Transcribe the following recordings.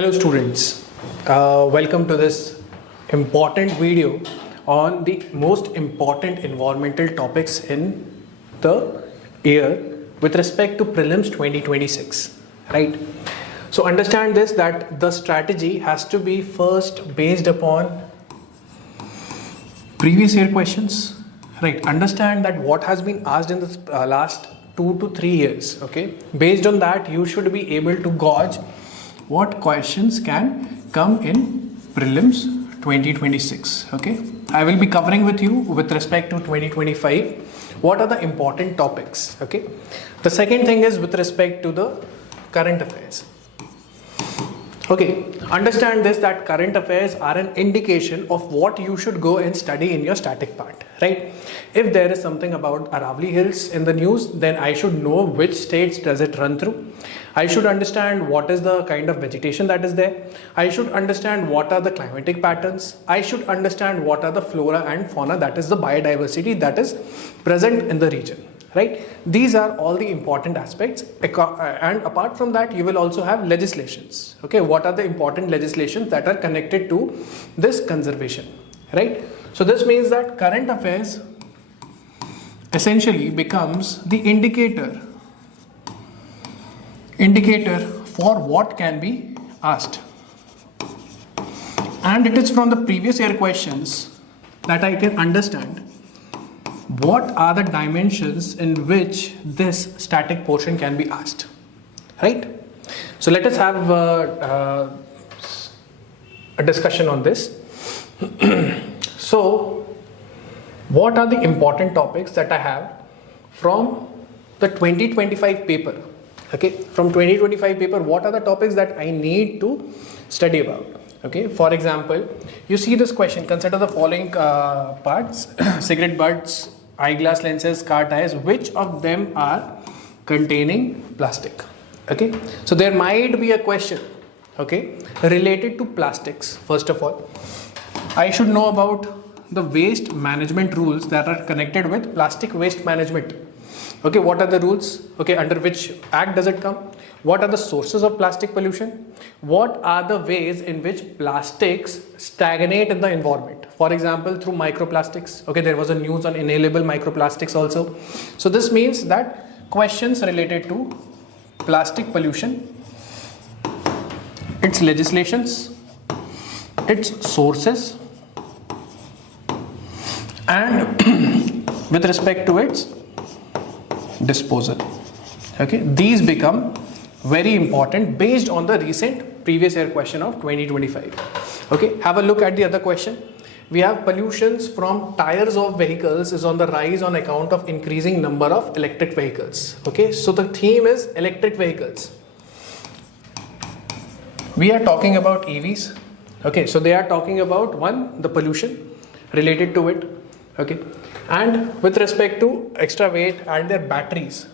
Hello students, welcome to this important video on the most important environmental topics in the year with respect to Prelims 2026, right? So understand this, that the strategy has to be first based upon previous year questions, right? Understand that what has been asked in the last 2 to 3 years, okay? Based on that, you should be able to gauge what questions can come in Prelims 2026, okay? I will be covering with you with respect to 2025, what are the important topics, okay? The second thing is with respect to the current affairs. Okay, understand this, that current affairs are an indication of what you should go and study in your static part, right? If there is something about Aravalli Hills in the news, then I should know which states does it run through. I should understand what is the kind of vegetation that is there. I should understand what are the climatic patterns. I should understand what are the flora and fauna, that is the biodiversity that is present in the region, right? These are all the important aspects, and apart from that you will also have legislations, okay? What are the important legislations that are connected to this conservation, right? So this means that current affairs essentially becomes the indicator for what can be asked, and it is from the previous year questions that I can understand what are the dimensions in which this static portion can be asked, right? So let us have a discussion on this. So what are the important topics that I have from the 2025 paper, okay? From 2025 paper, what are the topics that I need to study about, okay? For example, you see this question, consider the following parts: cigarette butts, eyeglass lenses, car tires, which of them are containing plastic, okay? So there might be a question, okay, related to plastics. First of all, I should know about the waste management rules that are connected with plastic waste management, okay? What are the rules, okay? Under which act does it come? What are the sources of plastic pollution? What are the ways in which plastics stagnate in the environment? For example, through microplastics, okay? There was a news on inhalable microplastics also. So this means that questions related to plastic pollution, its legislations, its sources, and with respect to its disposal, okay? These become very important based on the recent previous year question of 2025, okay? Have a look at the other question. We have pollutions from tires of vehicles is on the rise on account of increasing number of electric vehicles, okay? So the theme is electric vehicles. We are talking about EVs, okay? So they are talking about, one, the pollution related to it, okay? And with respect to extra weight and their batteries,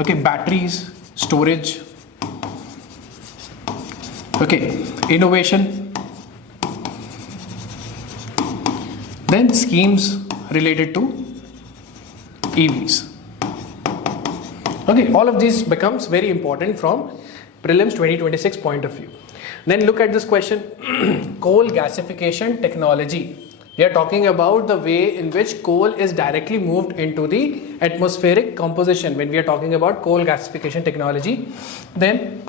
okay? Batteries, storage, okay? Innovation, then schemes related to EVs, okay? All of these becomes very important from Prelims 2026 point of view. Then look at this question, coal gasification technology. We are talking about the way in which coal is directly moved into the atmospheric composition when we are talking about coal gasification technology. Then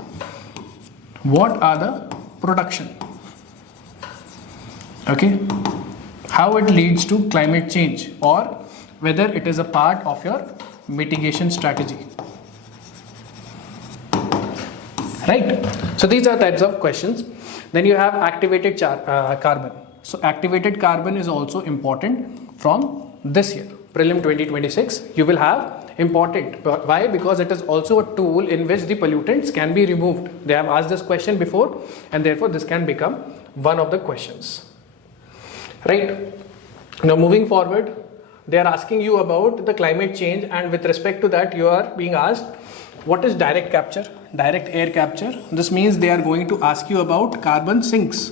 what are the production, okay? How it leads to climate change, or whether it is a part of your mitigation strategy, right? So these are types of questions. Then you have activated carbon. So activated carbon is also important from this year, Prelim 2026. You will have important. Why? Because it is also a tool in which the pollutants can be removed. They have asked this question before, and therefore this can become one of the questions, right? Now moving forward, they are asking you about the climate change, and with respect to that you are being asked, what is direct capture, direct air capture? This means they are going to ask you about carbon sinks,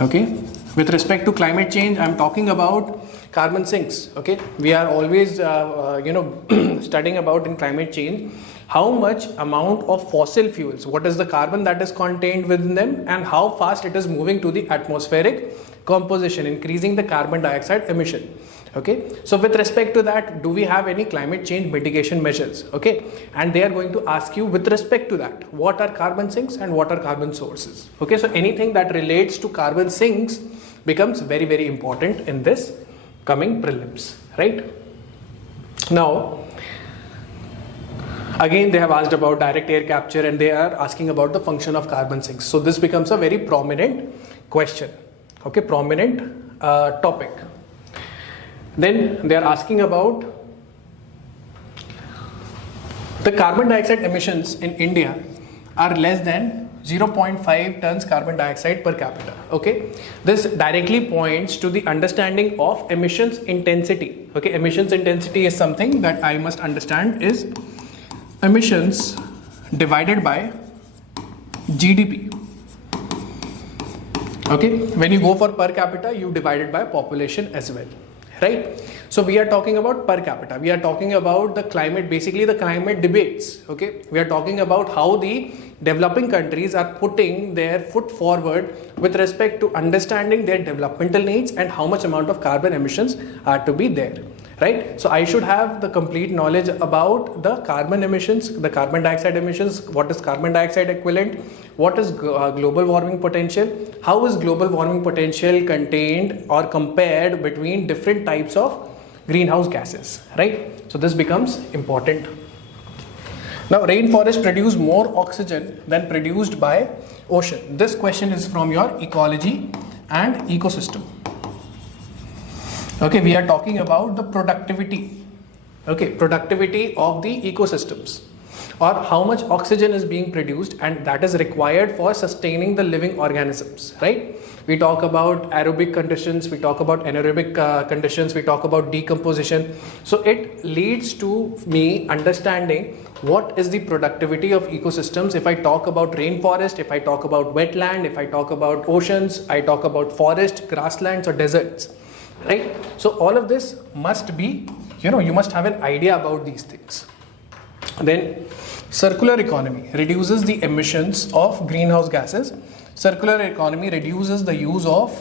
okay? With respect to climate change, I am talking about carbon sinks, okay? We are always studying about in climate change how much amount of fossil fuels, what is the carbon that is contained within them, and how fast it is moving to the atmospheric composition, increasing the carbon dioxide emission. Okay, so with respect to that, do we have any climate change mitigation measures? Okay, and they are going to ask you with respect to that, what are carbon sinks and what are carbon sources? Okay, so anything that relates to carbon sinks becomes very, very important in this coming prelims, right? Now, again, they have asked about direct air capture and they are asking about the function of carbon sinks. So this becomes a very prominent question, okay, prominent topic. Then they are asking about the carbon dioxide emissions in India are less than 0.5 tons carbon dioxide per capita. Okay, this directly points to the understanding of emissions intensity. Okay, emissions intensity is something that I must understand is emissions divided by GDP. Okay, when you go for per capita, you divide it by population as well. Right, so we are talking about per capita, we are talking about the climate, basically the climate debates. Okay, we are talking about how the developing countries are putting their foot forward with respect to understanding their developmental needs and how much amount of carbon emissions are to be there. Right, so I should have the complete knowledge about the carbon emissions, the carbon dioxide emissions, what is carbon dioxide equivalent, what is global warming potential, how is global warming potential contained or compared between different types of greenhouse gases, right? So this becomes important. Now, rainforests produce more oxygen than produced by ocean. This question is from your ecology and ecosystem. Okay, we are talking about the productivity, okay, productivity of the ecosystems, or how much oxygen is being produced and that is required for sustaining the living organisms, right? We talk about aerobic conditions, we talk about anaerobic conditions, we talk about decomposition. So it leads to me understanding what is the productivity of ecosystems. If I talk about rainforest, if I talk about wetland, if I talk about oceans, I talk about forest, grasslands or deserts. Right, so all of this must be, you must have an idea about these things. Then circular economy reduces the emissions of greenhouse gases. Circular economy reduces the use of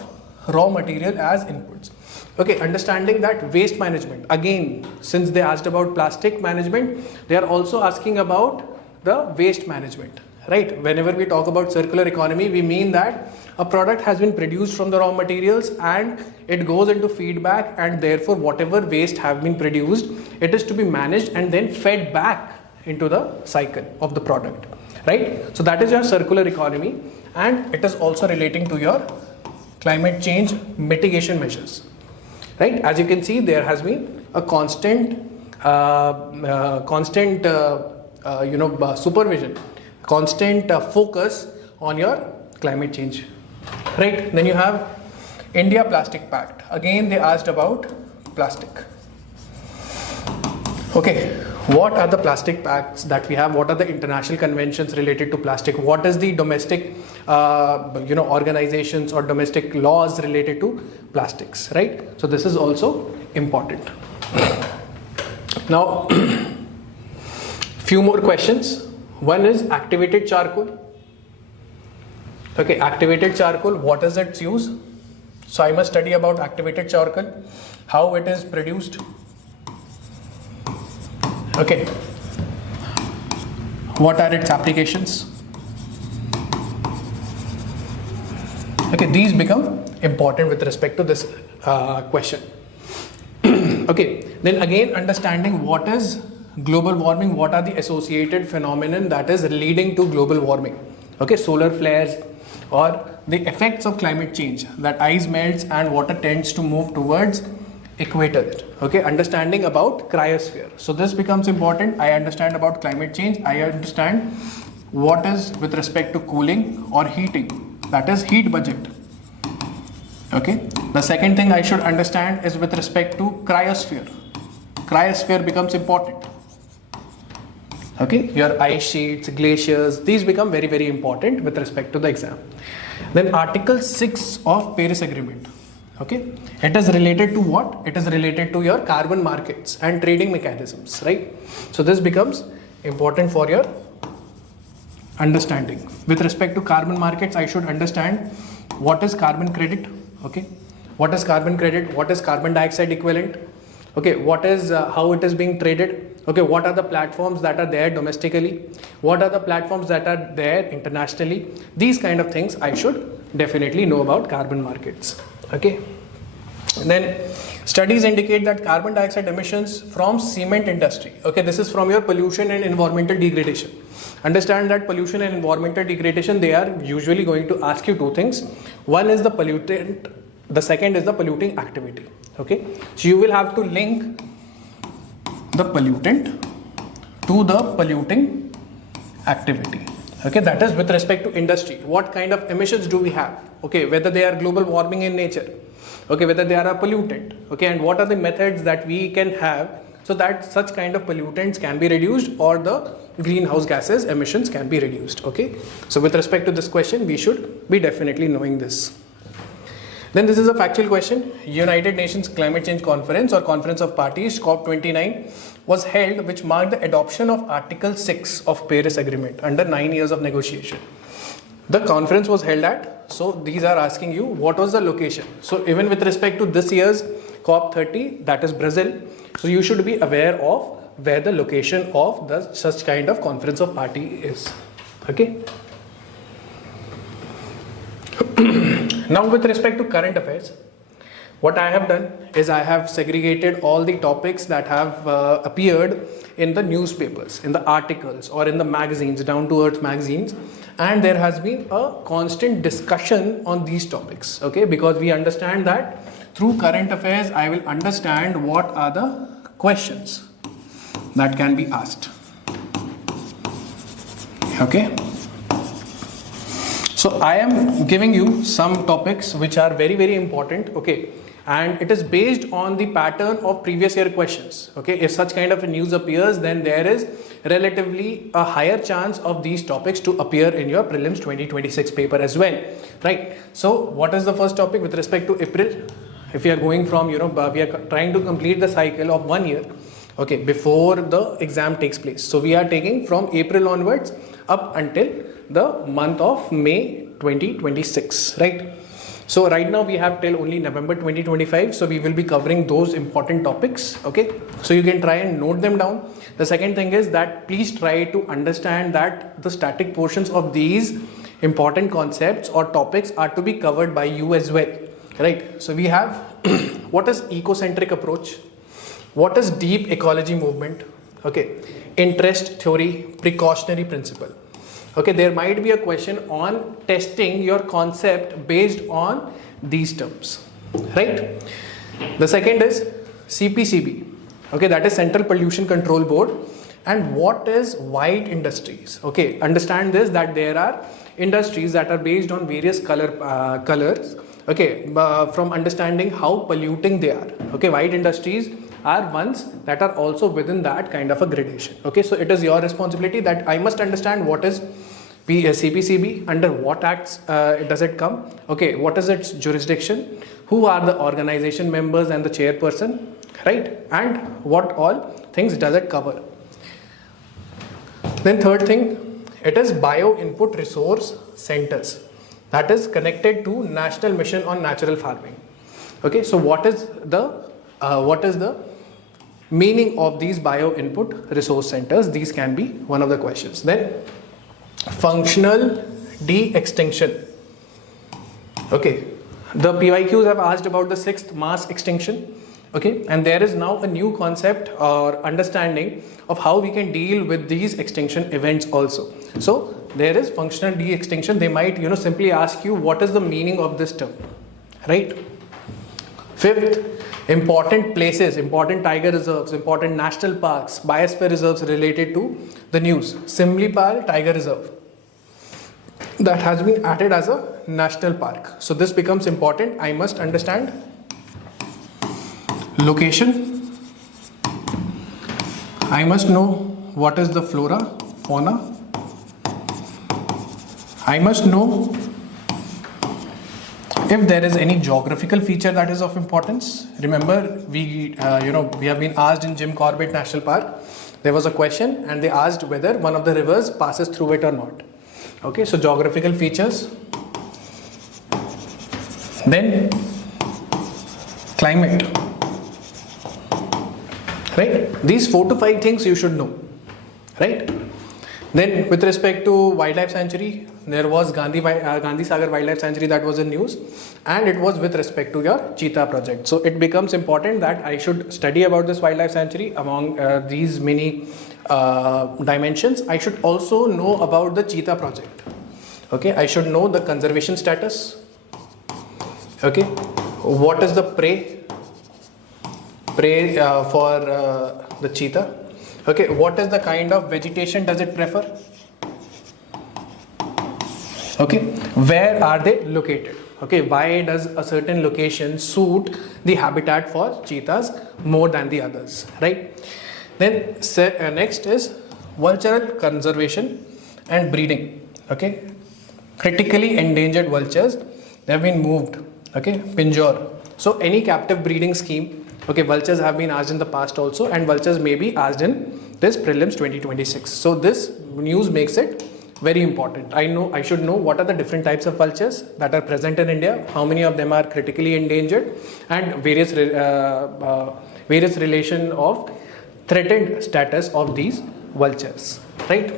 raw material as inputs. Okay, understanding that waste management, again, since they asked about plastic management, they are also asking about the waste management. Right, whenever we talk about circular economy, we mean that a product has been produced from the raw materials and it goes into feedback, and therefore whatever waste have been produced, it is to be managed and then fed back into the cycle of the product. Right, so that is your circular economy, and it is also relating to your climate change mitigation measures. Right, as you can see, there has been a constant supervision, constant focus on your climate change. Right, then you have India Plastic Pact. Again, they asked about plastic. Okay, what are the plastic pacts that we have? What are the international conventions related to plastic? What is the domestic organizations or domestic laws related to plastics, right? So this is also important. Now, few more questions. One is activated charcoal. Okay, activated charcoal, what is its use? So I must study about activated charcoal, how it is produced. Okay, what are its applications? Okay, these become important with respect to this question. Okay, then again, understanding what is global warming, what are the associated phenomenon that is leading to global warming. Okay, solar flares or the effects of climate change, that ice melts and water tends to move towards equator. Okay, understanding about cryosphere. So this becomes important. I understand about climate change. I understand what is with respect to cooling or heating, that is heat budget. Okay, the second thing I should understand is with respect to cryosphere. Cryosphere becomes important. Okay, your ice sheets, glaciers, these become very, very important with respect to the exam. Then Article 6 of Paris Agreement. Okay, it is related to what? It is related to your carbon markets and trading mechanisms, right? So this becomes important for your understanding. With respect to carbon markets, I should understand what is carbon credit, okay? What is carbon credit? What is carbon dioxide equivalent? Okay, what is how it is being traded? Okay, what are the platforms that are there domestically? What are the platforms that are there internationally? These kind of things I should definitely know about carbon markets. Okay. And then studies indicate that carbon dioxide emissions from cement industry. Okay, this is from your pollution and environmental degradation. Understand that pollution and environmental degradation, they are usually going to ask you two things. One is the pollutant, the second is the polluting activity. Okay, so you will have to link the pollutant to the polluting activity. Okay, that is with respect to industry. What kind of emissions do we have? Okay, whether they are global warming in nature. Okay, whether they are a pollutant. Okay, and what are the methods that we can have so that such kind of pollutants can be reduced or the greenhouse gases emissions can be reduced. Okay, so with respect to this question, we should be definitely knowing this. Then this is a factual question. United Nations Climate Change Conference or Conference of Parties COP29 was held, which marked the adoption of Article 6 of Paris Agreement under 9 years of negotiation. The conference was held at, so these are asking you what was the location. So even with respect to this year's COP30, that is Brazil, so you should be aware of where the location of the such kind of conference of party is. Okay. Now with respect to current affairs, what I have done is I have segregated all the topics that have appeared in the newspapers, in the articles or in the magazines, down to earth magazines, and there has been a constant discussion on these topics. Okay, because we understand that through current affairs I will understand what are the questions that can be asked. Okay. So I am giving you some topics which are very, very important, okay, and it is based on the pattern of previous year questions. Okay, if such kind of a news appears, then there is relatively a higher chance of these topics to appear in your prelims 2026 paper as well, right? So what is the first topic with respect to April? If we are going from, we are trying to complete the cycle of 1 year, okay, before the exam takes place. So we are taking from April onwards up until the month of May 2026, right? So right now we have till only November 2025, so we will be covering those important topics. Okay, so you can try and note them down. The second thing is that please try to understand that the static portions of these important concepts or topics are to be covered by you as well, right? So we have what is ecocentric approach, what is deep ecology movement, okay, interest theory, precautionary principle. Okay, there might be a question on testing your concept based on these terms, right? The second is CPCB, okay, that is Central Pollution Control Board. And what is white industries? Okay, understand this, that there are industries that are based on various colors, okay, from understanding how polluting they are. Okay, white industries are ones that are also within that kind of a gradation. Okay, so it is your responsibility that I must understand what is CPCB, under what acts does it come, okay, what is its jurisdiction, who are the organization members and the chairperson, right, and what all things does it cover. Then third thing, it is bio input resource centers, that is connected to National Mission on Natural Farming. Okay, so what is the meaning of these bio input resource centers? These can be one of the questions. Then functional de-extinction. Okay, the PYQs have asked about the 6th mass extinction. Okay, and there is now a new concept or understanding of how we can deal with these extinction events also. So there is functional de-extinction. They might simply ask you what is the meaning of this term, right? Fifth, important places, important tiger reserves, important national parks, biosphere reserves related to the news. Simlipal Tiger Reserve, that has been added as a national park. So this becomes important. I must understand location. I must know what is the flora, fauna. I must know if there is any geographical feature that is of importance. Remember, we have been asked in Jim Corbett National Park There was a question and they asked whether one of the rivers passes through it or not. Okay, so geographical features, then climate, right? These 4 to 5 things you should know, right? Then with respect to wildlife sanctuary, there was Gandhi Sagar Wildlife Sanctuary that was in news, and it was with respect to your cheetah project. So it becomes important that I should study about this wildlife sanctuary among these many dimensions. I should also know about the cheetah project. Okay, I should know the conservation status. Okay, what is the prey for the cheetah? Okay, what is the kind of vegetation does it prefer? Okay, where are they located? Okay, why does a certain location suit the habitat for cheetahs more than the others, right? Then next is vulture conservation and breeding. Okay, critically endangered vultures, they have been moved. Okay, Pinjore. So any captive breeding scheme. Okay, vultures have been asked in the past also, and vultures may be asked in this prelims 2026. So this news makes it very important. I should know what are the different types of vultures that are present in India, how many of them are critically endangered, and various relation of threatened status of these vultures, right?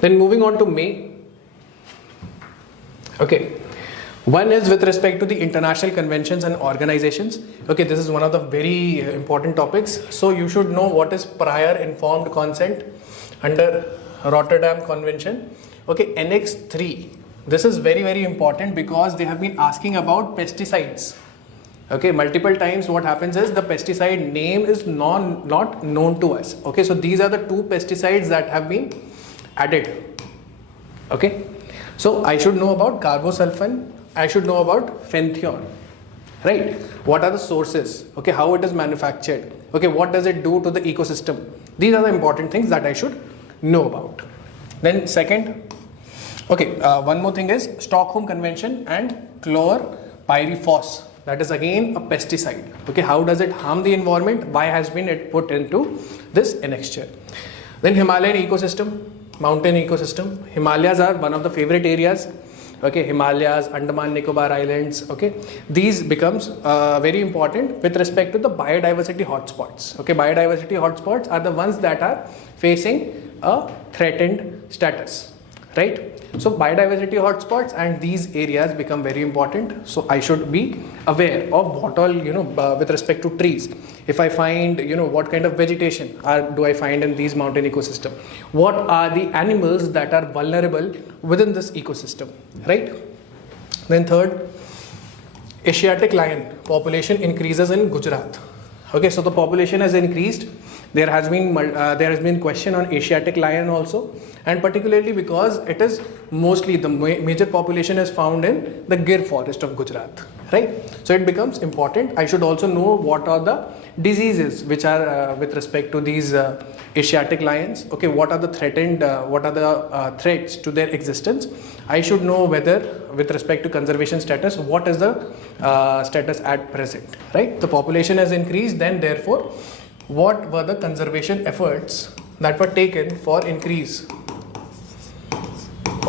Then moving on to May. Okay, one is with respect to the international conventions and organizations. Okay, this is one of the very important topics. So you should know what is prior informed consent under Rotterdam Convention. Okay, Annex 3. This is very, very important because they have been asking about pesticides. Okay, multiple times what happens is the pesticide name is not known to us. Okay, so these are the 2 pesticides that have been added. Okay, so I should know about carbosulfan, I should know about fenthion, right? What are the sources? Okay, how it is manufactured? Okay, what does it do to the ecosystem? These are the important things that I should know about. Then second, okay, one more thing is Stockholm Convention and chlorpyrifos. That is again a pesticide. Okay, how does it harm the environment? Why has been it put into this annexure? Then Himalayan ecosystem, mountain ecosystem. Himalayas are one of the favorite areas. Okay, Himalayas, Andaman Nicobar Islands. Okay, these becomes very important with respect to the biodiversity hotspots. Okay, biodiversity hotspots are the ones that are facing a threatened status, right? So biodiversity hotspots and these areas become very important. So I should be aware of what all, with respect to trees. If I find, what kind of vegetation do I find in these mountain ecosystem? What are the animals that are vulnerable within this ecosystem, right? Then third, Asiatic lion population increases in Gujarat. Okay, so the population has increased. There has been question on Asiatic lion also, and particularly because it is mostly the major population is found in the Gir forest of Gujarat, right? So it becomes important. I should also know what are the diseases which are with respect to these Asiatic lions. Okay, what are the threats to their existence? I should know whether with respect to conservation status, what is the status at present, right? The population has increased, then therefore what were the conservation efforts that were taken for increase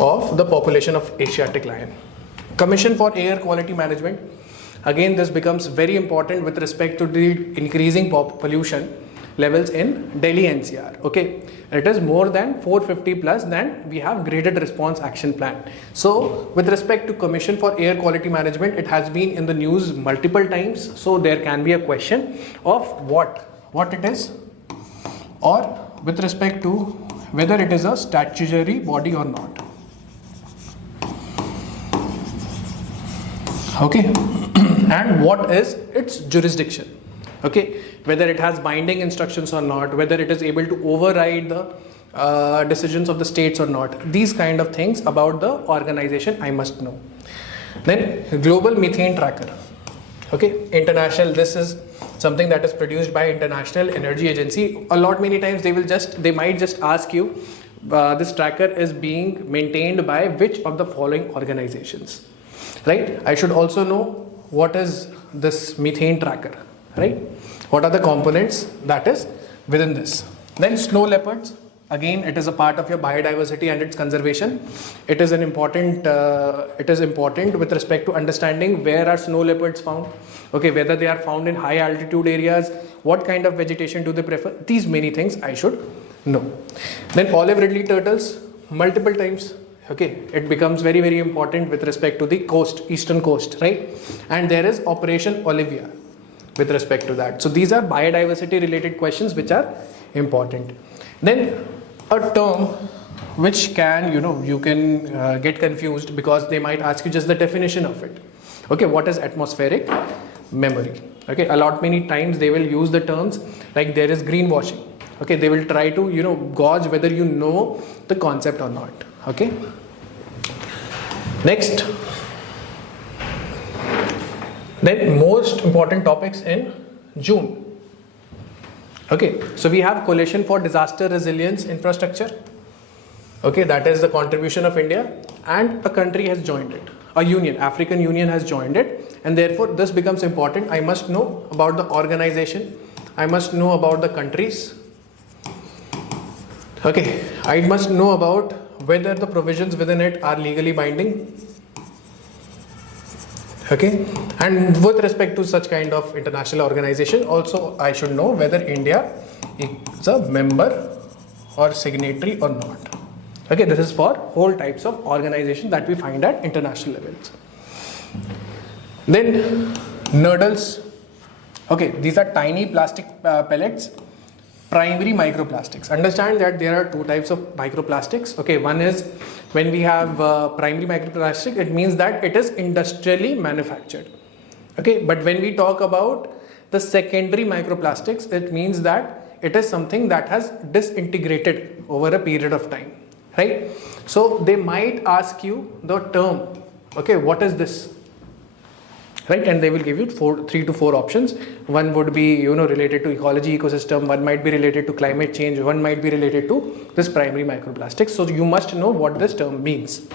of the population of Asiatic lion? Commission for Air Quality Management. Again, this becomes very important with respect to the increasing pollution levels in Delhi NCR. Okay, it is more than 450 plus, then we have graded response action plan. So with respect to Commission for Air Quality Management, it has been in the news multiple times. So there can be a question of what it is, or with respect to whether it is a statutory body or not. Okay, and what is its jurisdiction? Okay, whether it has binding instructions or not, whether it is able to override the decisions of the states or not. These kind of things about the organization I must know. Then Global Methane Tracker. Okay, international, this is something that is produced by International Energy Agency. Many times they might just ask you, this tracker is being maintained by which of the following organizations, right? I should also know what is this methane tracker. right? What are the components that is within this? Then snow leopards, again it is a part of your biodiversity and its conservation. It is important with respect to understanding where are snow leopards found, okay, whether they are found in high altitude areas, what kind of vegetation do they prefer, these many things I should know. Then olive ridley turtles, multiple times, okay, it becomes very, very important with respect to the coast, eastern coast, right? And there is Operation Olivia with respect to that. So these are biodiversity related questions which are important. Then a term which can, you can get confused because they might ask you just the definition of it. Okay, what is atmospheric memory? Okay, a lot many times they will use the terms like there is greenwashing. Okay, they will try to, gauge whether you know the concept or not. Okay. Next. Then most important topics in June. Okay, so we have Coalition for Disaster Resilience Infrastructure. Okay, that is the contribution of India, and a country has joined it. A union, African Union has joined it, and therefore this becomes important. I must know about the organization. I must know about the countries. Okay, I must know about whether the provisions within it are legally binding. Okay, and with respect to such kind of international organization, also I should know whether India is a member or signatory or not. Okay, this is for whole types of organization that we find at international levels. Then noodles. Okay, these are tiny plastic pellets. Primary microplastics. Understand that there are two types of microplastics. Okay, one is when we have primary microplastic, it means that it is industrially manufactured. Okay, but when we talk about the secondary microplastics, it means that it is something that has disintegrated over a period of time, right? So they might ask you the term, okay, what is this? Right, and they will give you 3 to 4 options. One would be related to ecology, ecosystem. One might be related to climate change. One might be related to this primary microplastics. So you must know what this term means,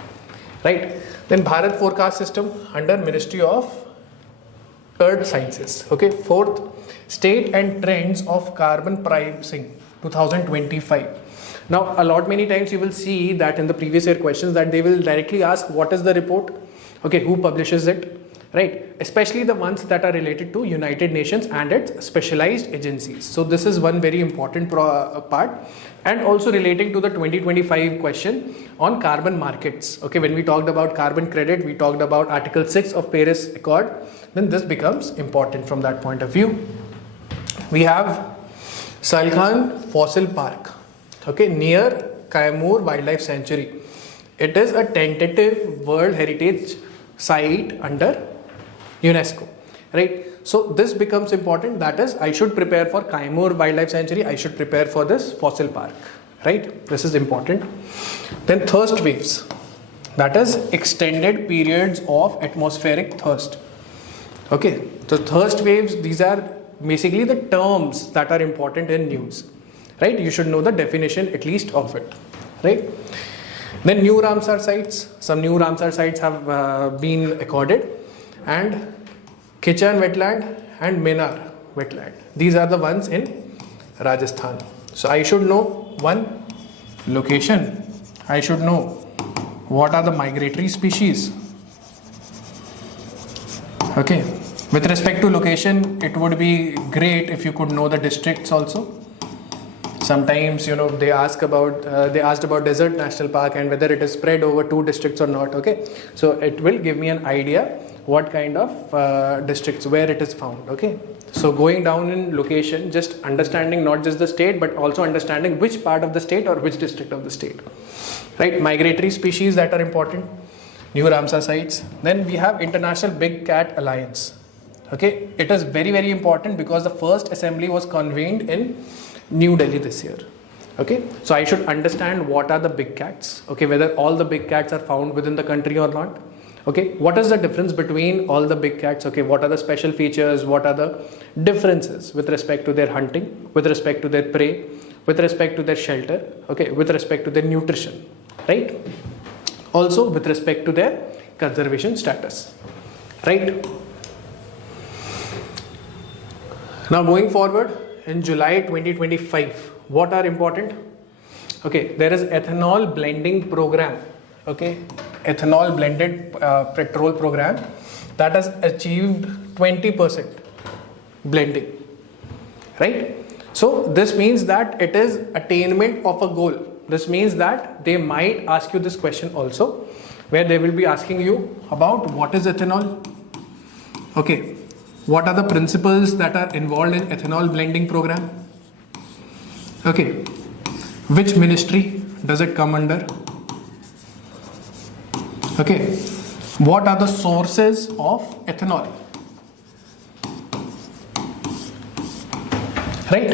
right? Then Bharat Forecast System under Ministry of Earth Sciences. Okay, fourth, State and Trends of Carbon Pricing 2025. Now a lot many times you will see that in the previous year questions that they will directly ask what is the report, okay, who publishes it, right? Especially the ones that are related to United Nations and its specialized agencies. So this is one very important part, and also relating to the 2025 question on carbon markets. Okay, when we talked about carbon credit, we talked about Article 6 of Paris Accord, then this becomes important from that point of view. We have Salkhan Fossil Park, okay, near Kaimur Wildlife Sanctuary. It is a tentative World Heritage Site under UNESCO, right? So this becomes important, that is I should prepare for Kaimur Wildlife Sanctuary, I should prepare for this fossil park, right? This is important. Then thirst waves, that is extended periods of atmospheric thirst. Okay, so thirst waves, these are basically the terms that are important in news, right? You should know the definition at least of it, right? Then new Ramsar sites, some new Ramsar sites have been accorded, and Kichan wetland and Menar wetland. These are the ones in Rajasthan. So I should know one, location. I should know what are the migratory species. Okay, with respect to location, it would be great if you could know the districts also. Sometimes they asked about Desert National Park and whether it is spread over 2 districts or not. Okay, so it will give me an idea what kind of districts, where it is found. Okay, so going down in location, just understanding not just the state but also understanding which part of the state or which district of the state, right? Migratory species that are important, new Ramsar sites. Then we have International Big Cat Alliance. Okay, it is very, very important because the first assembly was convened in New Delhi this year. Okay, so I should understand what are the big cats, okay, whether all the big cats are found within the country or not. Okay, what is the difference between all the big cats? Okay, what are the special features, what are the differences with respect to their hunting, with respect to their prey, with respect to their shelter, okay, with respect to their nutrition, right? Also with respect to their conservation status, right? Now going forward, in July 2025, what are important? Okay, there is ethanol blending program. Okay, ethanol blended petrol program that has achieved 20% blending, right? So this means that it is attainment of a goal. This means that they might ask you this question also, where they will be asking you about what is ethanol. Okay, what are the principles that are involved in ethanol blending program? Okay, which ministry does it come under? Okay, what are the sources of ethanol? Right?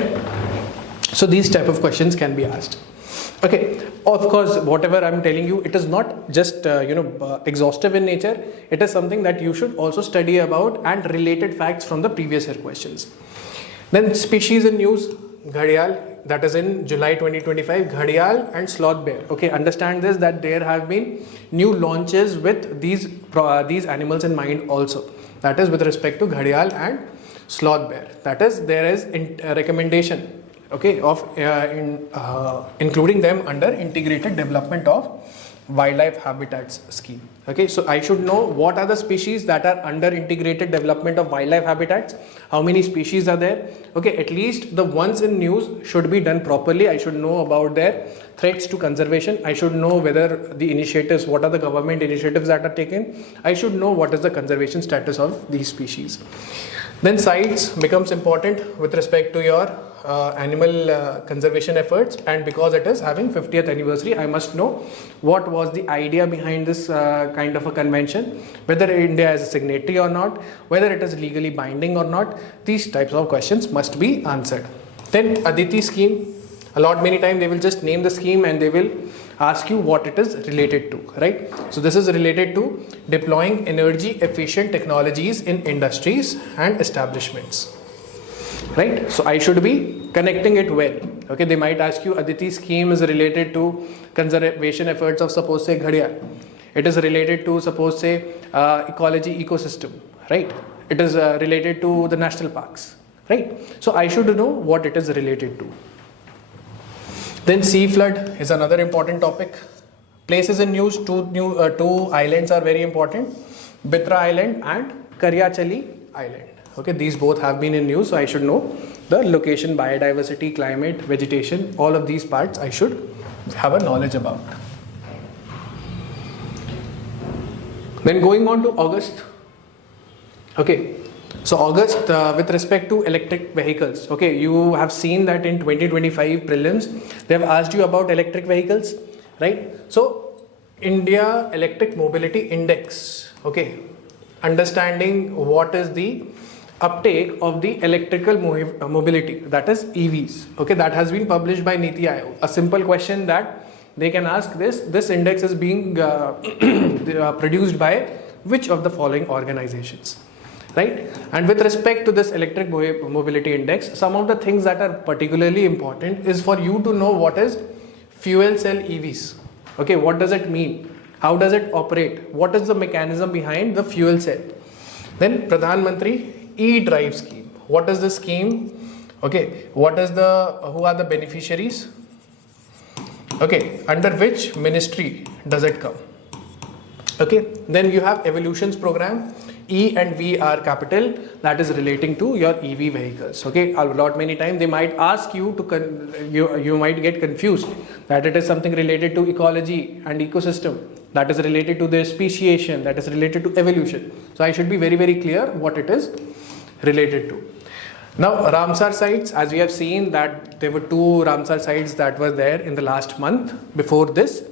So these type of questions can be asked. Okay, of course, whatever I'm telling you, it is not just exhaustive in nature. It is something that you should also study about and related facts from the previous year questions. Then species in news, ghadial, that is in July 2025, ghadial and sloth bear. Okay, understand this, that there have been new launches with these animals in mind also. That is with respect to ghadial and sloth bear. That is, there is a recommendation, okay, of including them under integrated development of wildlife habitats scheme. Okay, so I should know what are the species that are under integrated development of wildlife habitats, how many species are there. Okay, at least the ones in news should be done properly. I should know about their threats to conservation. I should know whether the initiatives, what are the government initiatives that are taken. I should know what is the conservation status of these species. Then sites becomes important with respect to your animal conservation efforts, and because it is having 50th anniversary, I must know what was the idea behind this kind of a convention, whether India is a signatory or not, whether it is legally binding or not. These types of questions must be answered. Then Aditi scheme, a lot many times they will just name the scheme and they will ask you what it is related to, right? So this is related to deploying energy efficient technologies in industries and establishments, right? So I should be connecting it well. Okay, they might ask you Aditi scheme is related to conservation efforts of suppose say ghadial. It is related to suppose say ecology ecosystem, right? It is related to the national parks, right? So I should know what it is related to. Then sea flood is another important topic. Places in news, two islands are very important. Bitra Island and Karyachali Island. Okay, these both have been in news, so I should know the location, biodiversity, climate, vegetation, all of these parts I should have a knowledge about. Then going on to August. Okay, so August with respect to electric vehicles. Okay, you have seen that in 2025 prelims they have asked you about electric vehicles, right? So India Electric Mobility Index. Okay, understanding what is the uptake of the electrical mobility, that is EVs. Okay, that has been published by Niti Aayog. A simple question that they can ask this index is being produced by which of the following organizations, right? And with respect to this electric mobility index, some of the things that are particularly important is for you to know what is fuel cell EVs. Okay, what does it mean? How does it operate? What is the mechanism behind the fuel cell? Then Pradhan Mantri E-Drive scheme. What is the scheme? Okay, what is who are the beneficiaries? Okay, under which ministry does it come? Okay, then you have evolutions program. E and V are capital, that is relating to your EV vehicles. Okay, a lot many times they might ask you to you might get confused that it is something related to ecology and ecosystem, that is related to their speciation, that is related to evolution. So I should be very clear what it is related to. Now Ramsar sites, as we have seen that there were 2 Ramsar sites that were there in the last month before this,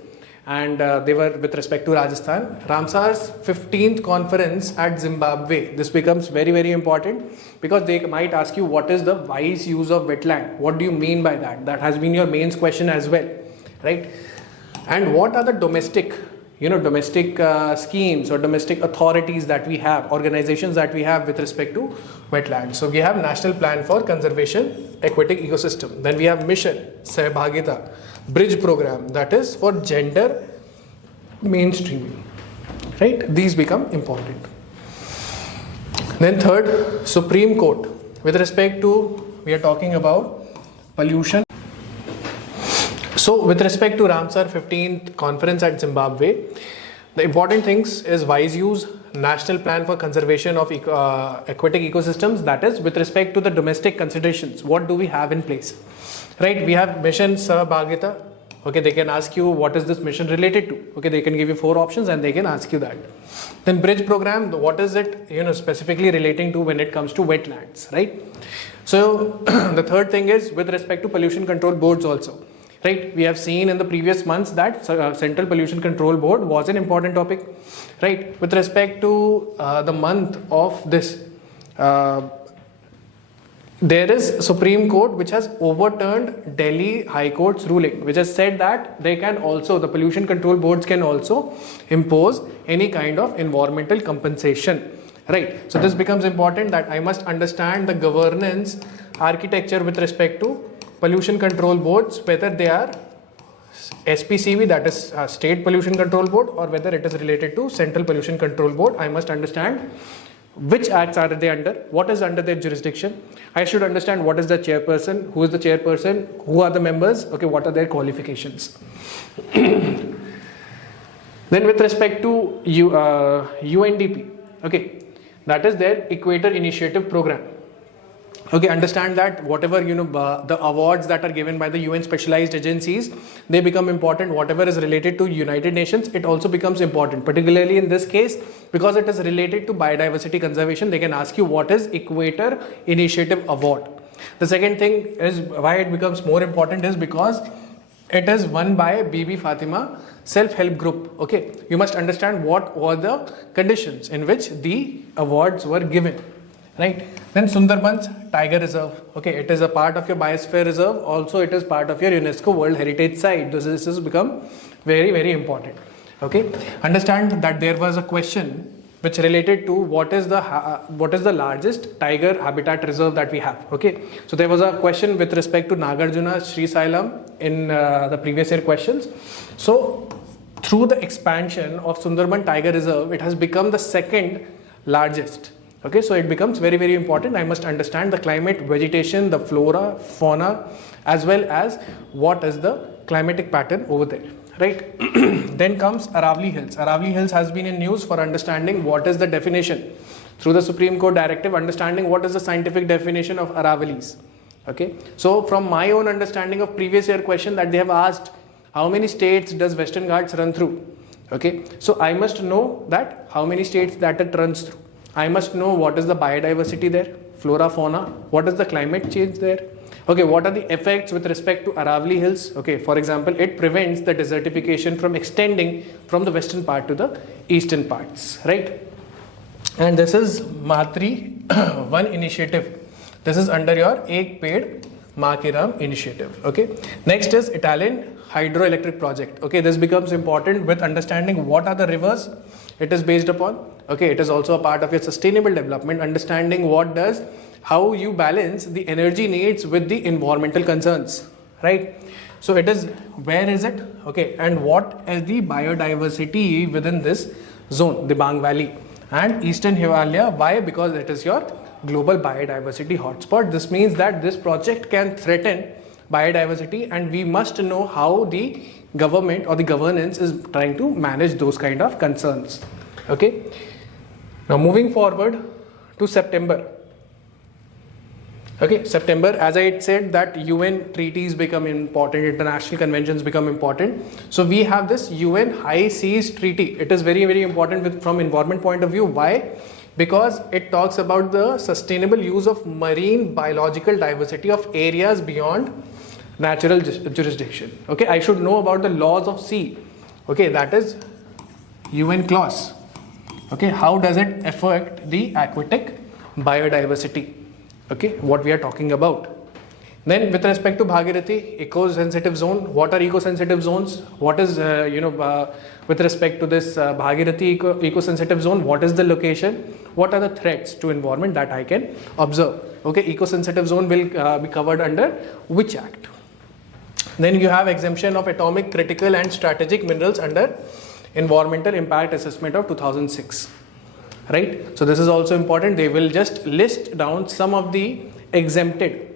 and they were with respect to Rajasthan. Ramsar's 15th conference at Zimbabwe, this becomes very important because they might ask you what is the wise use of wetland, what do you mean by that? That has been your mains question as well, right? And what are the domestic schemes or domestic authorities that we have, organizations that we have with respect to wetlands. So we have National Plan for Conservation Aquatic Ecosystem. Then we have Mission Sahbhagita Bridge Program, that is for gender mainstreaming, right? These become important. Then third, Supreme Court. with respect to, we are talking about pollution. So with respect to Ramsar 15th conference at Zimbabwe, the important things is wise use, national plan for conservation of aquatic ecosystems, that is with respect to the domestic considerations, what do we have in place, right? We have mission Sahbhagita. Okay, they can ask you what is this mission related to. Okay, they can give you 4 options and they can ask you that. Then bridge program, what is it, specifically relating to when it comes to wetlands, right? So the third thing is with respect to pollution control boards also, right? We have seen in the previous months that Central Pollution Control Board was an important topic, right? With respect to the month of this, there is Supreme Court which has overturned Delhi High Court's ruling, which has said that they can also, the pollution control boards can also impose any kind of environmental compensation, right? So this becomes important, that I must understand the governance architecture with respect to pollution control boards, whether they are SPCB, that is State Pollution Control Board, or whether it is related to Central Pollution Control Board. I must understand which acts are they under, what is under their jurisdiction. I should understand what is the chairperson, who is the chairperson, who are the members, okay, what are their qualifications. Then with respect to UNDP, okay, that is their Equator Initiative Program. Okay, understand that whatever, the awards that are given by the UN specialized agencies, they become important. Whatever is related to United Nations, it also becomes important, particularly in this case, because it is related to biodiversity conservation. They can ask you what is Equator Initiative Award. The second thing is why it becomes more important is because it is won by Bibi Fatima self-help group. Okay, you must understand what were the conditions in which the awards were given. Right. Then Sundarbans Tiger Reserve. Okay, it is a part of your biosphere reserve. Also, it is part of your UNESCO World Heritage Site. This has become very, very important. Okay, understand that there was a question which related to what is the largest tiger habitat reserve that we have. Okay, so there was a question with respect to Nagarjuna Srisailam in the previous year questions. So through the expansion of Sundarban Tiger Reserve, it has become the second largest. Okay, so it becomes very, very important. I must understand the climate, vegetation, the flora, fauna, as well as what is the climatic pattern over there, right? Then comes Aravali Hills. Aravali Hills has been in news for understanding what is the definition through the Supreme Court directive, understanding what is the scientific definition of Aravalis. Okay, so from my own understanding of previous year question that they have asked, how many states does Western Ghats run through? Okay, so I must know that how many states that it runs through. I must know what is the biodiversity there, flora, fauna, what is the climate change there. Okay, what are the effects with respect to Aravali Hills? Okay, for example, it prevents the desertification from extending from the western part to the eastern parts, right? And this is Matri One initiative. This is under your Ek Ped Maa Ke Naam initiative. Okay, next is Italian hydroelectric project. Okay, this becomes important with understanding what are the rivers it is based upon. Okay, it is also a part of your sustainable development, understanding how you balance the energy needs with the environmental concerns, right? So it is, where is it? Okay, and what is the biodiversity within this zone, the Bang Valley and Eastern Himalaya. Why? Because it is your global biodiversity hotspot. This means that this project can threaten biodiversity, and we must know how the government or the governance is trying to manage those kind of concerns. Okay, now moving forward to September. Okay, September, as I said that UN treaties become important, international conventions become important. So we have this UN High Seas Treaty. It is very, very important from environment point of view. Why? Because it talks about the sustainable use of marine biological diversity of areas beyond natural jurisdiction. Okay, I should know about the laws of sea. Okay, that is UN clause. Okay, how does it affect the aquatic biodiversity? Okay, what we are talking about. Then with respect to Bhagirathi, eco-sensitive zone, what are eco-sensitive zones? What is, with respect to this Bhagirathi eco-sensitive zone, what is the location? What are the threats to environment that I can observe? Okay, eco-sensitive zone will be covered under which act? Then you have exemption of atomic, critical and strategic minerals under Environmental Impact Assessment of 2006. right? So this is also important. They will just list down some of the exempted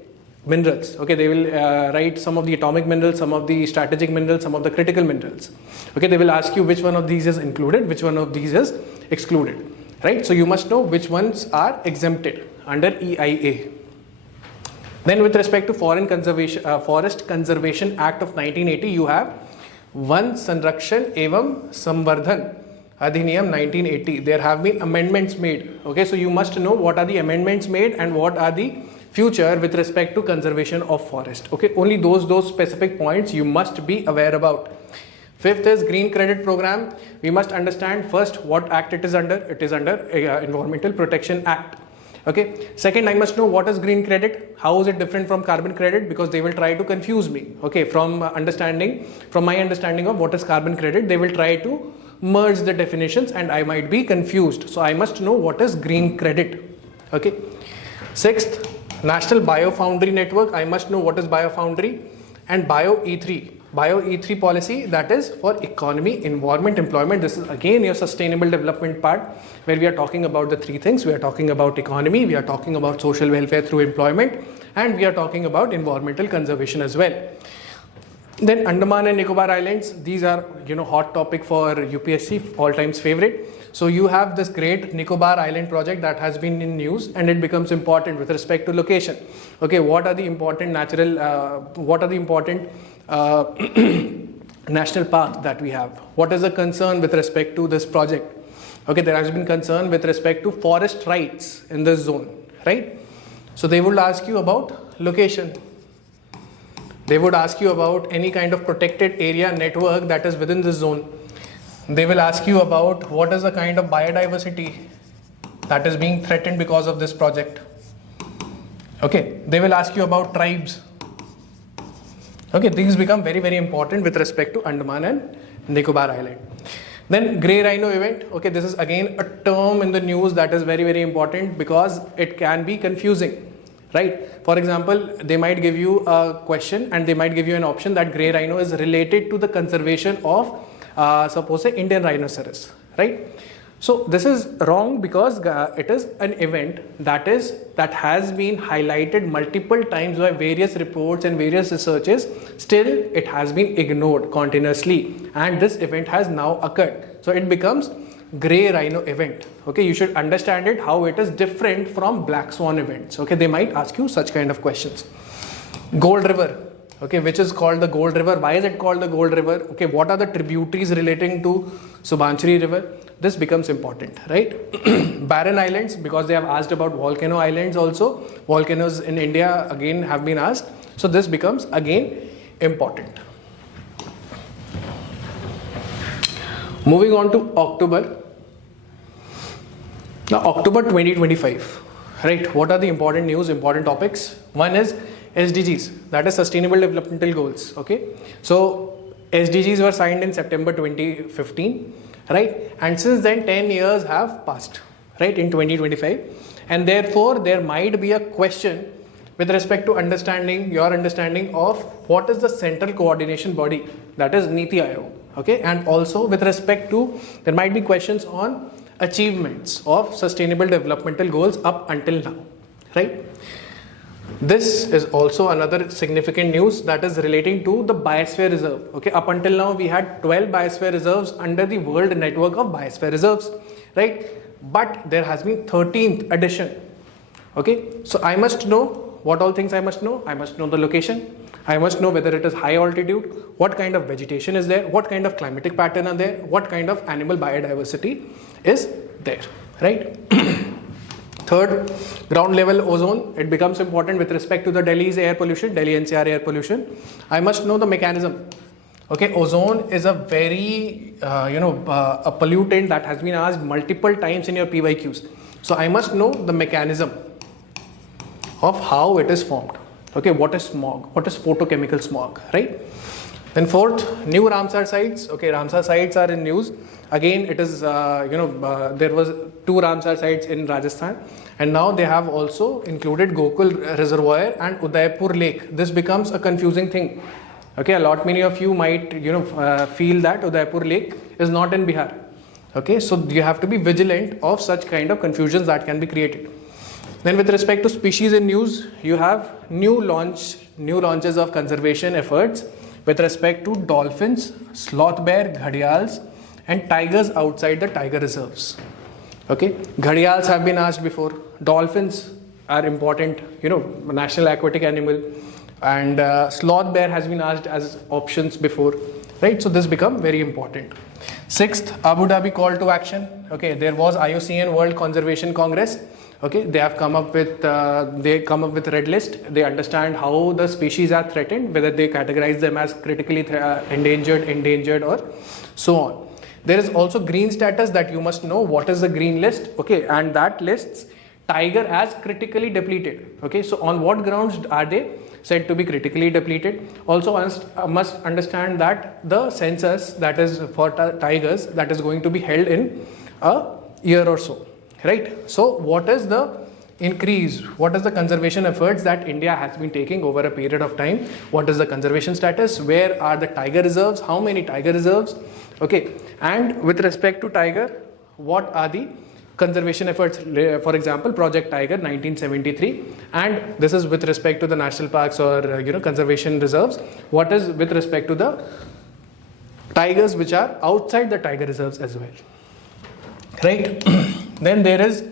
minerals. Okay, they will write some of the atomic minerals, some of the strategic minerals, some of the critical minerals. Okay, they will ask you which one of these is included, which one of these is excluded, right? So you must know which ones are exempted under EIA. Then with respect to Forest Conservation Act of 1980, you have Van Sanrakshan Evam Samvardhan Adhiniyam 1980. There have been amendments made. Okay, so you must know what are the amendments made and what are the future with respect to conservation of forest. Okay, only those specific points you must be aware about. Fifth is Green Credit Program. We must understand first what act it is under. It is under Environmental Protection Act. Okay. Second, I must know what is green credit. How is it different from carbon credit? Because they will try to confuse me. Okay. From my understanding of what is carbon credit, they will try to merge the definitions and I might be confused. So I must know what is green credit. Okay. Sixth, National Biofoundry Network. I must know what is biofoundry. And Bio-E3 policy, that is for economy, environment, employment. This is again your sustainable development part where we are talking about the three things. We are talking about economy, we are talking about social welfare through employment, and we are talking about environmental conservation as well. Then Andaman and Nicobar Islands, these are hot topic for UPSC, all times favorite. So you have this great Nicobar Island project that has been in news and it becomes important with respect to location. Okay, what are the important national parks that we have? What is the concern with respect to this project? Okay, there has been concern with respect to forest rights in this zone, right? So they would ask you about location. They would ask you about any kind of protected area network that is within this zone. They will ask you about what is the kind of biodiversity that is being threatened because of this project. Okay, they will ask you about tribes. Okay, these become very, very important with respect to Andaman and Nicobar Island. Then Grey Rhino event. Okay, this is again a term in the news that is very, very important because it can be confusing, right? For example, they might give you a question and they might give you an option that Grey Rhino is related to the conservation of suppose say Indian rhinoceros, right? So this is wrong because it is an event that has been highlighted multiple times by various reports and various researches. Still, it has been ignored continuously, and this event has now occurred. So it becomes Grey Rhino event. Okay, you should understand it how it is different from Black Swan events. Okay, they might ask you such kind of questions. Gold River. Okay, which is called the Gold River. Why is it called the Gold River? Okay, what are the tributaries relating to Subansiri River? This becomes important, right? Barren Islands, because they have asked about volcano islands also. Volcanoes in India again have been asked. So this becomes again important. Moving on to October. Now October 2025, right? What are the important news, important topics? One is SDGs, that is Sustainable Developmental Goals. Okay, so SDGs were signed in September 2015, right? And since then 10 years have passed, right, in 2025, and therefore there might be a question with respect to your understanding of what is the central coordination body, that is Niti Aayog. Okay, and also with respect to, there might be questions on achievements of Sustainable Developmental Goals up until now, right? This is also another significant news that is relating to the Biosphere Reserve. Okay, up until now we had 12 Biosphere Reserves under the World Network of Biosphere Reserves, right? But there has been 13th edition. Okay, so I must know what all things I must know. I must know the location. I must know whether it is high altitude, what kind of vegetation is there, what kind of climatic pattern are there, what kind of animal biodiversity is there, right? Third, ground level ozone. It becomes important with respect to the Delhi's air pollution, Delhi NCR air pollution. I must know the mechanism. Okay, ozone is a very, a pollutant that has been asked multiple times in your PYQs. So I must know the mechanism of how it is formed. Okay, what is smog? What is photochemical smog, right? Then fourth, new Ramsar sites. Okay, Ramsar sites are in news. Again, it is, there was 2 Ramsar sites in Rajasthan, and now they have also included Gokul Reservoir and Udaipur Lake. This becomes a confusing thing. Okay, many of you might, feel that Udaipur Lake is not in Bihar. Okay, so you have to be vigilant of such kind of confusions that can be created. Then with respect to species in news, you have new launches of conservation efforts with respect to dolphins, sloth bear, ghadials and tigers outside the tiger reserves. Okay, ghadials have been asked before, dolphins are important, national aquatic animal, and sloth bear has been asked as options before, right? So this become very important. Sixth, Abu Dhabi call to action. Okay, there was IUCN World Conservation Congress. Okay, they have come up with red list. They understand how the species are threatened, whether they categorize them as critically endangered or so on. There is also green status that you must know. What is the green list? Okay, and that lists tiger as critically depleted. Okay, so on what grounds are they said to be critically depleted? Also must understand that the census that is for tigers that is going to be held in a year or so, right? So what is the increase? What is the conservation efforts that India has been taking over a period of time? What is the conservation status? Where are the tiger reserves? How many tiger reserves? Okay, and with respect to tiger, what are the conservation efforts? For example, Project Tiger 1973, and this is with respect to the national parks or conservation reserves. What is with respect to the tigers which are outside the tiger reserves as well, right? Then there is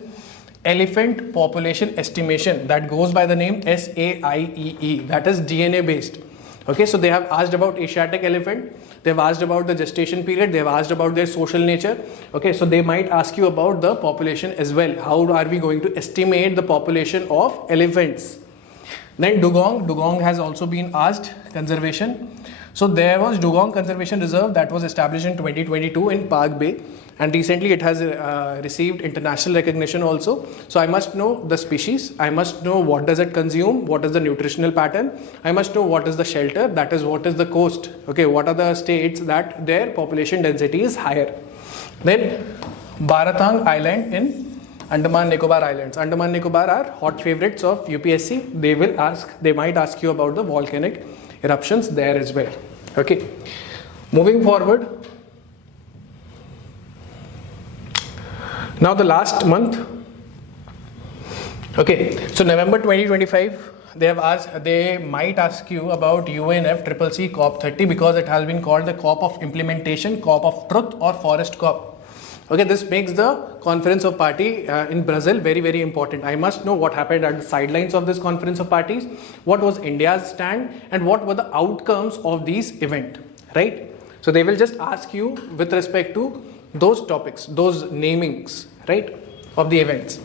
elephant population estimation that goes by the name SAIEE, that is DNA based. Okay, so they have asked about Asiatic elephant, they have asked about the gestation period, they have asked about their social nature. Okay, so they might ask you about the population as well. How are we going to estimate the population of elephants? Then dugong has also been asked conservation. So there was Dugong Conservation Reserve that was established in 2022 in Park Bay, and recently it has received international recognition also. So I must know the species, I must know what does it consume, what is the nutritional pattern, I must know what is the shelter, that is what is the coast, okay, what are the states that their population density is higher. Then Baratang Island in Andaman Nicobar Islands. Andaman Nicobar are hot favorites of UPSC. They might ask you about the volcanic eruptions there as well. Okay, moving forward. Now the last month, okay, so November 2025, they might ask you about UNFCCC COP30 because it has been called the COP of implementation, COP of truth or forest COP. Okay, this makes the conference of party in Brazil very, very important. I must know what happened at the sidelines of this conference of parties, what was India's stand and what were the outcomes of these events, right? So they will just ask you with respect to those topics, those namings, right, of the events.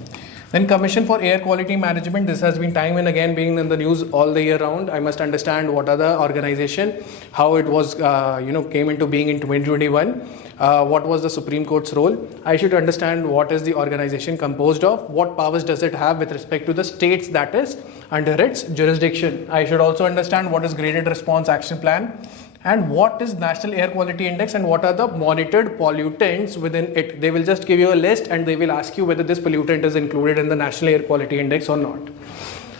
Then Commission for Air Quality Management, this has been time and again being in the news all the year round. I must understand what are the organization, how it was, came into being in 2021, what was the Supreme Court's role. I should understand what is the organization composed of, what powers does it have with respect to the states that is under its jurisdiction. I should also understand what is Graded Response Action Plan, and what is National Air Quality Index and what are the monitored pollutants within it. They will just give you a list and they will ask you whether this pollutant is included in the National Air Quality Index or not.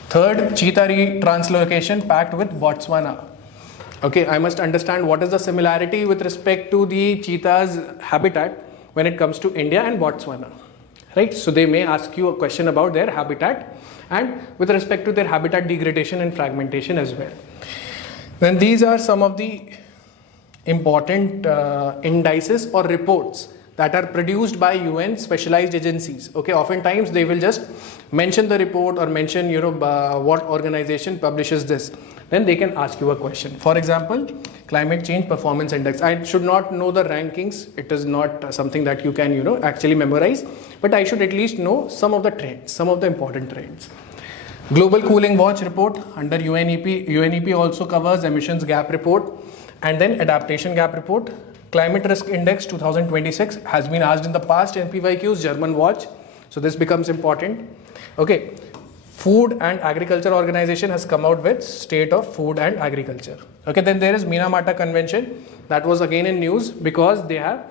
Third, cheetah translocation pact with Botswana. Okay, I must understand what is the similarity with respect to the cheetah's habitat when it comes to India and Botswana, right? So they may ask you a question about their habitat and with respect to their habitat degradation and fragmentation as well. Then these are some of the important indices or reports that are produced by UN specialized agencies. Okay, oftentimes they will just mention the report or mention what organization publishes this. Then they can ask you a question. For example, Climate Change Performance Index. I should not know the rankings. It is not something that you can actually memorize, but I should at least know some of the trends, some of the important trends. Global Cooling Watch report under UNEP. UNEP also covers emissions gap report and then adaptation gap report. Climate Risk Index 2026 has been asked in the past in PYQs, German watch. So this becomes important. Okay. Food and Agriculture Organization has come out with State of Food and Agriculture. Okay, then there is Minamata Convention that was again in news because they have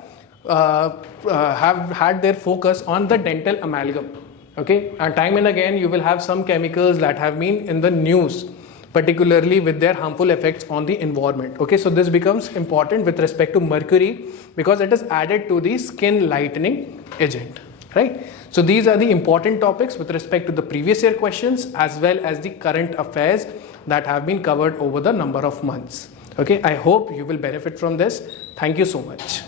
had their focus on the dental amalgam. Okay, and time and again you will have some chemicals that have been in the news, particularly with their harmful effects on the environment. Okay, so this becomes important with respect to mercury because it is added to the skin lightening agent, right? So these are the important topics with respect to the previous year questions as well as the current affairs that have been covered over the number of months. Okay, I hope you will benefit from this. Thank you so much.